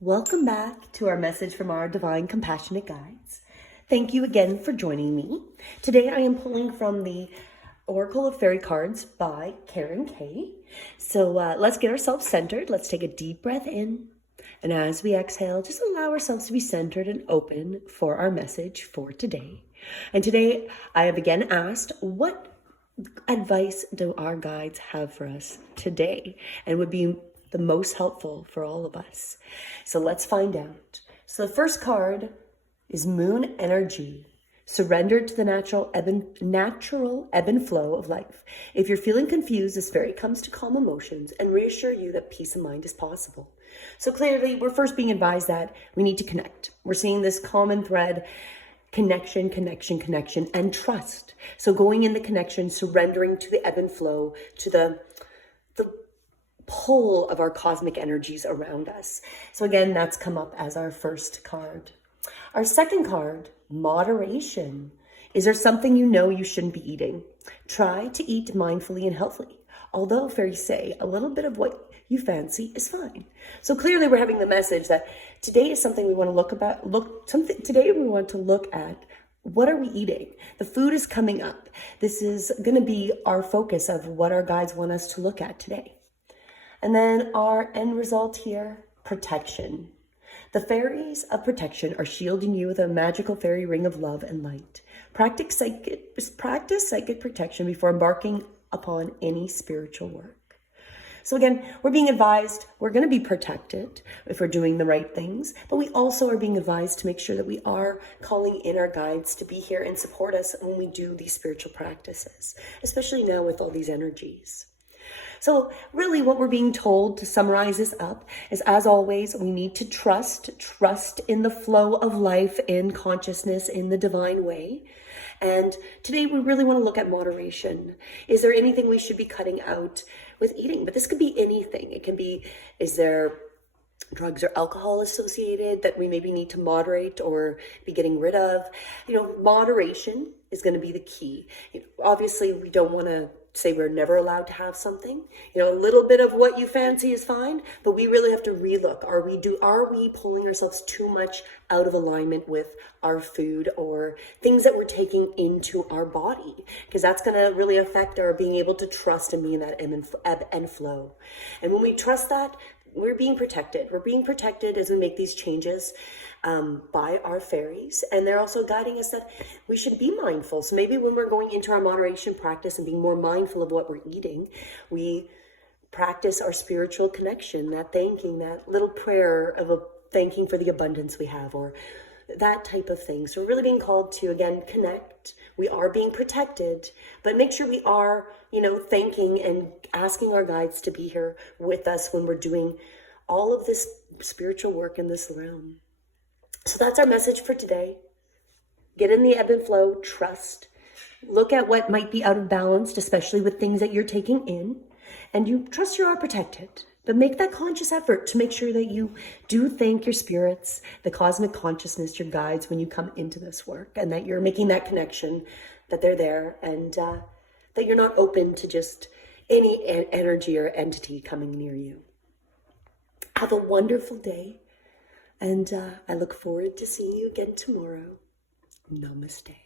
Welcome back to our message from our divine compassionate guides. Thank you again for joining me. Today I am pulling from the Oracle of Fairy Cards by Karen Kay. So let's get ourselves centered. Let's take a deep breath in. And as we exhale, just allow ourselves to be centered and open for our message for today. And today I have again asked, what advice do our guides have for us today? And would be the most helpful for all of us. So let's find out. So the first card is Moon Energy. Surrender to the natural ebb and flow of life. If you're feeling confused, this fairy comes to calm emotions and reassure you that peace of mind is possible. So clearly, we're first being advised that we need to connect. We're seeing this common thread: connection, and trust. So going in the connection, surrendering to the ebb and flow, to the pull of our cosmic energies around us. So again, that's come up as our first card. Our second card, moderation. Is there something you know you shouldn't be eating? Try to eat mindfully and healthily. Although fairies say a little bit of what you fancy is fine. So clearly we're having the message that today is something we want to today we want to look at. What are we eating? The food is coming up. This is going to be our focus of what our guides want us to look at today. And then our end result here, protection. The fairies of protection are shielding you with a magical fairy ring of love and light. Practice psychic protection before embarking upon any spiritual work. So again, we're being advised we're going to be protected if we're doing the right things, but we also are being advised to make sure that we are calling in our guides to be here and support us when we do these spiritual practices, especially now with all these energies. So really what we're being told, to summarize this up, is, as always, we need to trust in the flow of life, in consciousness, in the divine way. And today we really want to look at moderation. Is there anything we should be cutting out with eating? But this could be anything. It can be, is there drugs or alcohol associated that we maybe need to moderate or be getting rid of? Moderation is going to be the key. Obviously, we don't want to say we're never allowed to have something. A little bit of what you fancy is fine, but we really have to relook. Are we pulling ourselves too much out of alignment with our food or things that we're taking into our body? Because that's going to really affect our being able to trust and be in that ebb and flow. And when we trust that, we're being protected. We're being protected as we make these changes by our fairies. And they're also guiding us that we should be mindful. So maybe when we're going into our moderation practice and being more mindful of what we're eating, we practice our spiritual connection, that thanking, that little prayer of a thanking for the abundance we have, or that type of thing. So we're really being called to, again, connect. We are being protected, but make sure we are, thanking and asking our guides to be here with us when we're doing all of this spiritual work in this realm. So that's our message for today. Get in the ebb and flow, trust. Look at what might be out of balance, especially with things that you're taking in, and you trust you are protected. But make that conscious effort to make sure that you do thank your spirits, the cosmic consciousness, your guides, when you come into this work, and that you're making that connection, that they're there, and that you're not open to just any energy or entity coming near you. Have a wonderful day, and I look forward to seeing you again tomorrow. Namaste.